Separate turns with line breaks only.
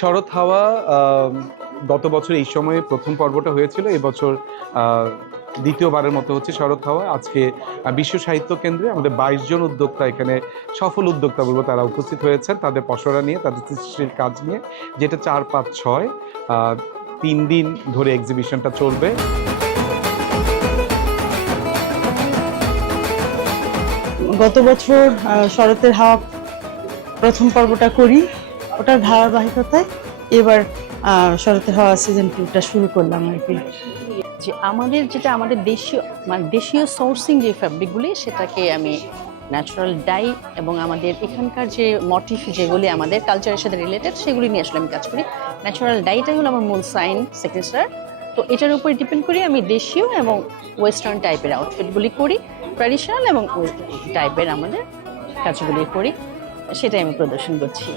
শরৎ হাওয়া গত বছর এই সময়ে প্রথম পর্বটা হয়েছিল, এবছর দ্বিতীয়বারের মতো হচ্ছে শরৎ হাওয়া। আজকে বিশ্ব সাহিত্য কেন্দ্রে আমাদের বাইশ জন উদ্যোক্তা এখানে, সফল উদ্যোক্তা বলব তারা উপস্থিত হয়েছেন। তাদের পসরা নিয়ে, তাদের সৃষ্টির কাজ নিয়ে, যেটা চার, পাঁচ, ছয় তিন দিন ধরে এক্সিবিশনটা চলবে।
গত বছর শরতের হাওয়া প্রথম পর্বটা করি। ওটার ধারাবাহিকতায় এবার আহ, শরতের হাওয়া সিজন টুটা শুরু করলাম আর কি।
যে আমাদের যেটা আমাদের দেশীয় মানে দেশীয় সোর্সিং যে ফ্যাব্রিকগুলি সেটাকে আমি ন্যাচারাল ডাই এবং আমাদের এখানকার যে মটিফ যেগুলি আমাদের কালচারের সাথে রিলেটেড সেগুলি নিয়ে আসলে আমি কাজ করি। ন্যাচারাল ডাইটাই হলো আমার মূল সাইন সেকেন্ডার তো এটার উপরে ডিপেন্ড করি আমি দেশীয় এবং ওয়েস্টার্ন টাইপের আউটফিটগুলি করি ট্র্যাডিশনাল এবং টাইপের আমাদের কাজগুলি করি। সেটাই আমি প্রদর্শন করছি।